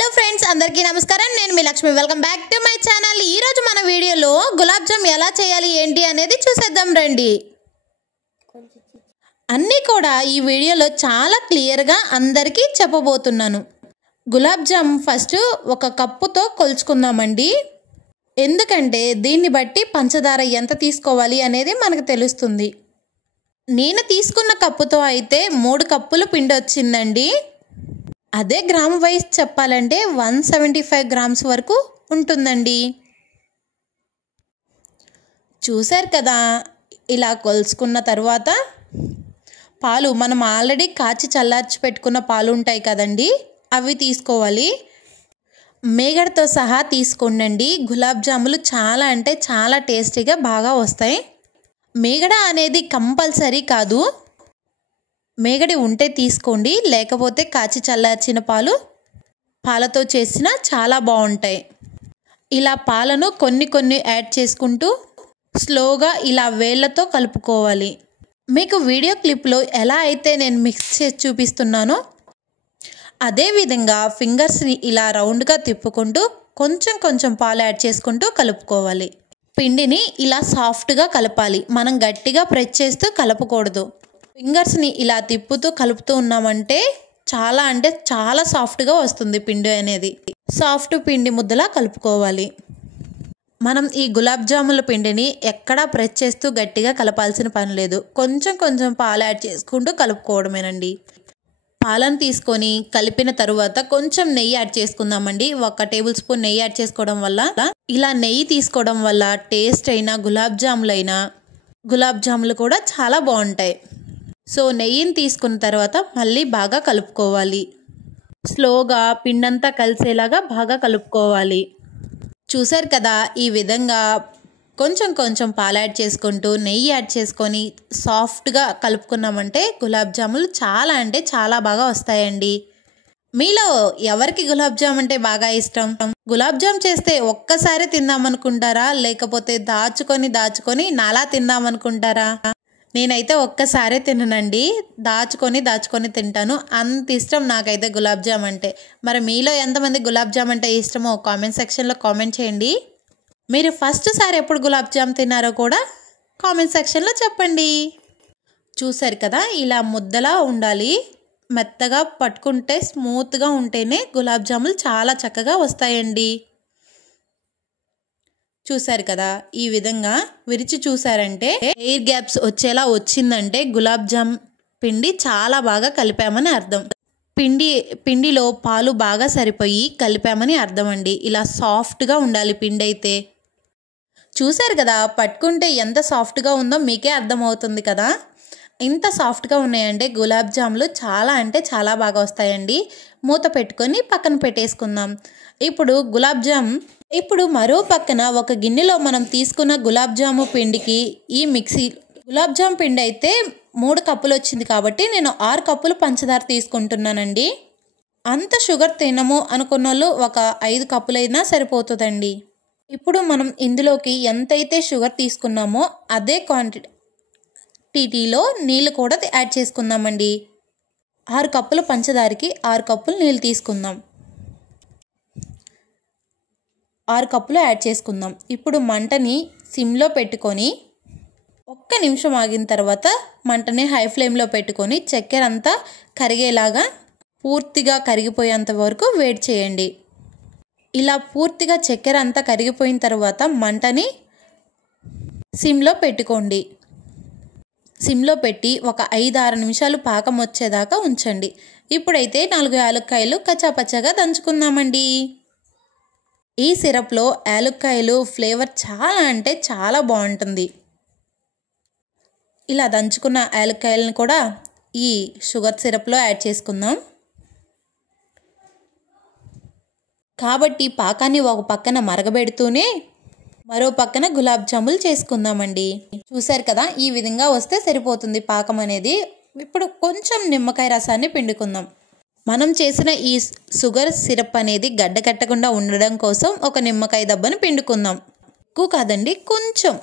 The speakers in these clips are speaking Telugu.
హలో ఫ్రెండ్స్, అందరికీ నమస్కారం. నేను మీ Lakshmi. Welcome back to my channel. ఈ రోజు మన వీడియోలో గులాబ్ జామ్ ఎలా చేయాలి ఏంటి అనేది చూసేద్దాం రండి. అన్నీ కూడా ఈ వీడియోలో చాలా క్లియర్గా అందరికీ చెప్పబోతున్నాను. గులాబ్ జామ్ ఫస్ట్ ఒక కప్పుతో కొలుచుకుందామండి. ఎందుకంటే దీన్ని బట్టి పంచదార ఎంత తీసుకోవాలి అనేది మనకు తెలుస్తుంది. నేను తీసుకున్న కప్పుతో అయితే 3 కప్పులు పిండి వచ్చిందండి. అదే గ్రామ్ వైజ్ చెప్పాలంటే 175 గ్రామ్స్ వరకు ఉంటుందండి. చూశారు కదా, ఇలా కొలుసుకున్న తర్వాత పాలు మనం ఆల్రెడీ కాచి చల్లార్చి పెట్టుకున్న పాలు ఉంటాయి కదండి, అవి తీసుకోవాలి. మేగడతో సహా తీసుకోండి. గులాబ్ జాములు చాలా అంటే చాలా టేస్టీగా బాగా వస్తాయి. మేగడ అనేది కంపల్సరీ కాదు, మేగడి ఉంటే తీసుకోండి, లేకపోతే కాచి చల్లార్చిన పాలతో చేసిన చాలా బాగుంటాయి. ఇలా పాలను కొన్ని యాడ్ చేసుకుంటూ స్లోగా ఇలా వేళ్ళతో కలుపుకోవాలి. మీకు వీడియో క్లిప్లో ఎలా అయితే నేను మిక్స్ చేసి చూపిస్తున్నానో అదేవిధంగా ఫింగర్స్ని ఇలా రౌండ్గా తిప్పుకుంటూ కొంచెం పాలు యాడ్ చేసుకుంటూ కలుపుకోవాలి. పిండిని ఇలా సాఫ్ట్గా కలపాలి, మనం గట్టిగా ప్రెస్ చేస్తూ కలపకూడదు. ఫింగర్స్ని ఇలా తిప్పుతూ కలుపుతూ ఉన్నామంటే చాలా అంటే చాలా సాఫ్ట్గా వస్తుంది పిండి అనేది. సాఫ్ట్ పిండి ముద్దలా కలుపుకోవాలి. మనం ఈ గులాబ్ జాముల పిండిని ఎక్కడా ప్రెస్ చేస్తూ గట్టిగా కలపాల్సిన పని లేదు. కొంచెం పాలు యాడ్ చేసుకుంటూ కలుపుకోవడమేనండి. పాలను తీసుకొని కలిపిన తరువాత కొంచెం నెయ్యి యాడ్ చేసుకుందామండి. 1 టేబుల్ స్పూన్ నెయ్యి యాడ్ చేసుకోవడం వల్ల, ఇలా నెయ్యి తీసుకోవడం వల్ల టేస్ట్ అయినా గులాబ్ జాములు కూడా చాలా బాగుంటాయి. సో నెయ్యిని తీసుకున్న తర్వాత మళ్ళీ బాగా కలుపుకోవాలి. స్లోగా పిండంతా కలిసేలాగా బాగా కలుపుకోవాలి. చూసారు కదా, ఈ విధంగా కొంచెం పాలు యాడ్ చేసుకుంటూ నెయ్యి యాడ్ చేసుకొని సాఫ్ట్గా కలుపుకున్నామంటే గులాబ్ జాములు చాలా అంటే చాలా బాగా వస్తాయండి. మీలో ఎవరికి గులాబ్ జామ్ అంటే బాగా ఇష్టం? గులాబ్ జామ్ చేస్తే ఒక్కసారి తిందామనుకుంటారా, లేకపోతే దాచుకొని నాలా తిందామనుకుంటారా? నేనైతే ఒక్కసారే తిననండి, దాచుకొని తింటాను. అంత ఇష్టం నాకైతే గులాబ్ జామ్ అంటే. మరి మీలో ఎంతమంది గులాబ్ జామ్ అంటే ఇష్టమో కామెంట్ సెక్షన్లో కామెంట్ చేయండి. మీరు ఫస్ట్ సారి ఎప్పుడు గులాబ్ జామ్ తిన్నారో కూడా కామెంట్ సెక్షన్లో చెప్పండి. చూసారు కదా, ఇలా ముద్దలా ఉండాలి. మెత్తగా పట్టుకుంటే స్మూత్గా ఉంటేనే గులాబ్ జాములు చాలా చక్కగా వస్తాయండి. చూసారు కదా, ఈ విధంగా విరిచి చూసారంటే ఎయిర్ గ్యాప్స్ వచ్చేలా వచ్చిందంటే గులాబ్ జామ్ పిండి చాలా బాగా కలిపామని అర్థం. పిండిలో పాలు బాగా సరిపోయి కలిపామని అర్థం అండి. ఇలా సాఫ్ట్గా ఉండాలి పిండి అయితే. చూసారు కదా, పట్టుకుంటే ఎంత సాఫ్ట్గా ఉందో మీకే అర్థమవుతుంది కదా. ఇంత సాఫ్ట్గా ఉన్నాయంటే గులాబ్ జాములు చాలా అంటే చాలా బాగా వస్తాయండి. మూత పెట్టుకొని పక్కన పెట్టేసుకుందాం. ఇప్పుడు మరో పక్కన ఒక గిన్నెలో మనం తీసుకున్న గులాబ్ జాము పిండికి గులాబ్ జామ్ పిండి అయితే 3 కప్పులు వచ్చింది కాబట్టి నేను 6 కప్పులు పంచదార తీసుకుంటున్నానండి. అంత షుగర్ తినము అనుకున్న వాళ్ళు ఒక 5 కప్పులైనా సరిపోతుందండి. ఇప్పుడు మనం ఇందులోకి ఎంతైతే షుగర్ తీసుకున్నామో అదే క్వాంటిటీలో నీళ్ళు కూడా యాడ్ చేసుకుందామండి. 6 కప్పుల పంచదారకి 6 కప్పులు నీళ్ళు తీసుకుందాం. 6 కప్పులు యాడ్ చేసుకుందాం. ఇప్పుడు మంటని సిమ్లో పెట్టుకొని 1 నిమిషం ఆగిన తర్వాత మంటని హై ఫ్లేమ్లో పెట్టుకొని చక్కెర అంతా కరిగేలాగా పూర్తిగా కరిగిపోయేంత వరకు వేడి చేయండి. ఇలా పూర్తిగా చక్కెర అంతా కరిగిపోయిన తర్వాత మంటని సిమ్లో పెట్టుకోండి. సిమ్లో పెట్టి ఒక 5-6 నిమిషాలు పాకం వచ్చేదాకా ఉంచండి. ఇప్పుడైతే 4 యాలక్కాయలు కచ్చాపచ్చాగా దంచుకుందామండి. ఈ సిరప్లో యాలక్కాయలు ఫ్లేవర్ చాలా అంటే చాలా బాగుంటుంది. ఇలా దంచుకున్న యాలక్కాయలను కూడా ఈ షుగర్ సిరప్లో యాడ్ చేసుకుందాం. కాబట్టి పాకాన్ని ఒక పక్కన మరగబెడుతూనే మరో పక్కన గులాబ్ జాములు చేసుకుందామండి. చూసారు కదా, ఈ విధంగా వస్తే సరిపోతుంది పాకం అనేది. ఇప్పుడు కొంచెం నిమ్మకాయ రసాన్ని పిండుకుందాం. మనం చేసిన ఈ షుగర్ సిరప్ అనేది గడ్డ కట్టకుండా ఉండడం కోసం ఒక నిమ్మకాయ దబ్బను పిండుకుందాం. ఎక్కువ కాదండి, కొంచెం.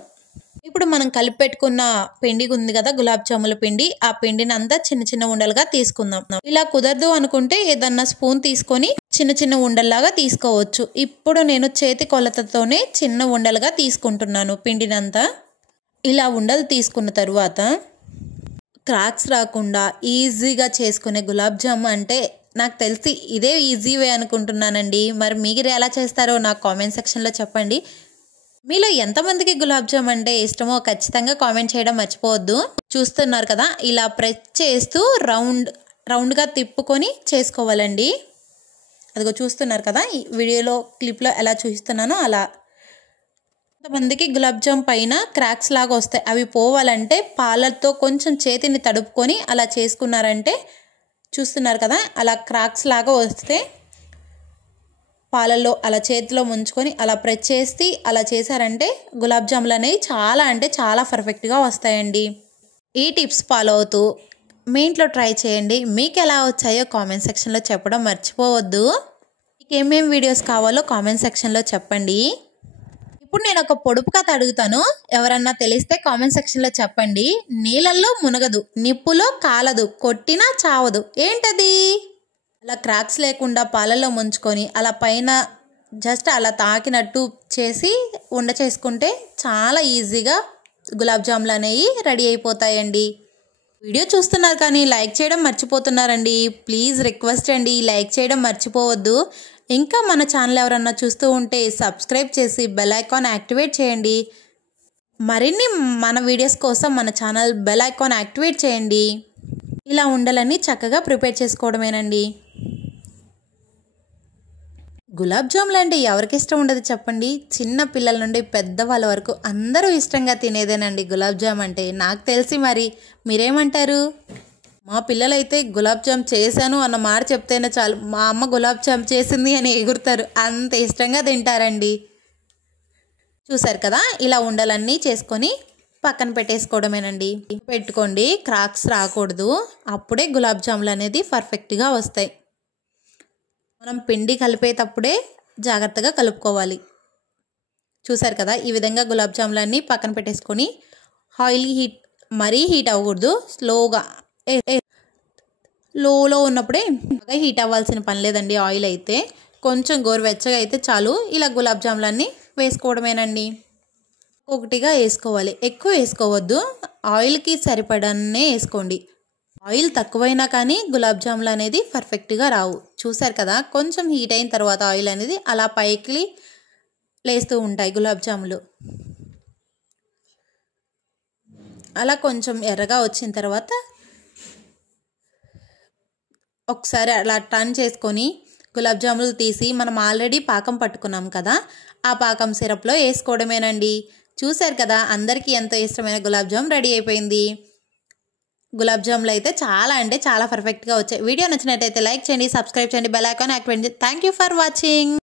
ఇప్పుడు మనం కలిపి పెట్టుకున్న పిండి ఉంది కదా, గులాబ్ జాముల పిండి, ఆ పిండిని అంతా చిన్న చిన్న ఉండలుగా తీసుకుందాం. ఇలా కుదరదు అనుకుంటే ఏదన్నా స్పూన్ తీసుకొని చిన్న చిన్న ఉండల్లాగా తీసుకోవచ్చు. ఇప్పుడు నేను చేతి కొలతతోనే చిన్న ఉండలుగా తీసుకుంటున్నాను పిండినంతా. ఇలా ఉండలు తీసుకున్న తర్వాత క్రాక్స్ రాకుండా ఈజీగా చేసుకునే గులాబ్ జామ్ అంటే నాకు తెలిసి ఇదే ఈజీ వే అనుకుంటున్నానండి. మరి మీరు ఎలా చేస్తారో నాకు కామెంట్ సెక్షన్లో చెప్పండి. మీలో ఎంతమందికి గులాబ్ జామ్ అంటే ఇష్టమో ఖచ్చితంగా కామెంట్ చేయడం మర్చిపోవద్దు. చూస్తున్నారు కదా, ఇలా ప్రెస్ చేస్తూ రౌండ్గా తిప్పుకొని చేసుకోవాలండి. అదిగో చూస్తున్నారు కదా, ఈ వీడియోలో క్లిప్లో ఎలా చూపిస్తున్నానో అలా. కొంతమందికి గులాబ్ జామ్ పైన క్రాక్స్ లాగా వస్తాయి. అవి పోవాలంటే పాలతో కొంచెం చేతిని తడుపుకొని అలా చేసుకున్నారంటే, చూస్తున్నారు కదా, అలా క్రాక్స్ లాగా వస్తే పాలల్లో అలా చేతిలో ముంచుకొని అలా ప్రెస్ చేసి అలా చేశారంటే గులాబ్ జాములు అనేవి చాలా అంటే చాలా పర్ఫెక్ట్గా వస్తాయండి. ఈ టిప్స్ ఫాలో అవుతూ మీ ఇంట్లో ట్రై చేయండి. మీకు ఎలా వచ్చాయో కామెంట్ సెక్షన్లో చెప్పడం మర్చిపోవద్దు. మీకు ఏమేమి వీడియోస్ కావాలో కామెంట్ సెక్షన్లో చెప్పండి. ఇప్పుడు నేను ఒక పొడుపు కథ అడుగుతాను, ఎవరన్నా తెలిస్తే కామెంట్ సెక్షన్లో చెప్పండి. నీళ్ళల్లో మునగదు, నిప్పులో కాలదు, కొట్టినా చావదు, ఏంటది? అలా క్రాక్స్ లేకుండా పాలల్లో ముంచుకొని అలా పైన జస్ట్ అలా తాకినట్టు చేసి ఉండ చేసుకుంటే చాలా ఈజీగా గులాబ్ జాములు అనేవి రెడీ అయిపోతాయండి. వీడియో చూస్తున్నారు కానీ లైక్ చేయడం మర్చిపోతున్నారండి. ప్లీజ్ రిక్వెస్ట్ అండి, లైక్ చేయడం మర్చిపోవద్దు. ఇంకా మన ఛానల్ ఎవరన్నా చూస్తూ ఉంటే సబ్స్క్రైబ్ చేసి బెల్ ఐకాన్ యాక్టివేట్ చేయండి. మరిన్ని మన వీడియోస్ కోసం మన ఛానల్ బెల్ ఐకాన్ యాక్టివేట్ చేయండి. ఇలా ఉండలని చక్కగా ప్రిపేర్ చేసుకోవడమేనండి. గులాబ్ జాములు అంటే ఎవరికి ఇష్టం ఉండదు చెప్పండి? చిన్న పిల్లల నుండి పెద్దవాళ్ళ వరకు అందరూ ఇష్టంగా తినేదేనండి గులాబ్ జామ్ అంటే. నాకు తెలిసి మరి మీరేమంటారు? మా పిల్లలైతే గులాబ్ జామ్ చేశాను అన్న మాట చెప్తేనే చాలు, మా అమ్మ గులాబ్ జామ్ చేసింది అని ఎగురుతారు. అంత ఇష్టంగా తింటారండి. చూసారు కదా, ఇలా ఉండలన్నీ చేసుకొని పక్కన పెట్టేసుకోవడమేనండి. పెట్టుకోండి, క్రాక్స్ రాకూడదు. అప్పుడే గులాబ్ జాములు అనేది పర్ఫెక్ట్గా వస్తాయి. మనం పిండి కలిపేటప్పుడే జాగ్రత్తగా కలుపుకోవాలి. చూసారు కదా, ఈ విధంగా గులాబ్ జాములన్నీ పక్కన పెట్టేసుకొని ఆయిల్ మరీ హీట్ అవ్వకూడదు, స్లోగా లోలో ఉన్నప్పుడే, బాగా హీట్ అవ్వాల్సిన పని లేదండి. ఆయిల్ అయితే కొంచెం గోరువెచ్చగా అయితే చాలు. ఇలా గులాబ్ జాములన్నీ వేసుకోవడమేనండి. ఒకటిగా వేసుకోవాలి, ఎక్కువ వేసుకోవద్దు. ఆయిల్కి సరిపడానే వేసుకోండి. ఆయిల్ తక్కువైనా కానీ గులాబ్ జాములు అనేది పర్ఫెక్ట్గా రావు. చూసారు కదా, కొంచెం హీట్ అయిన తర్వాత ఆయిల్ అనేది అలా పైకి లేస్తూ ఉంటాయి గులాబ్ జాములు. అలా కొంచెం ఎర్రగా వచ్చిన తర్వాత ఒకసారి అలా టర్న్ చేసుకొని గులాబ్ జాములు తీసి మనం ఆల్రెడీ పాకం పట్టుకున్నాం కదా, ఆ పాకం సిరప్లో వేసుకోవడమేనండి. చూసారు కదా, అందరికీ ఎంతో ఇష్టమైన గులాబ్ జామ్ రెడీ అయిపోయింది. గులాబ్ జాములు అయితే చాలా అంటే చాలా పర్ఫెక్ట్గా వచ్చాయి. వీడియో నచ్చినట్టయితే లైక్ చేయండి, సబ్స్క్రైబ్ చేయండి, బెల్ ఐకాన్ యాక్టివేట్ చేయండి. Thank you for watching.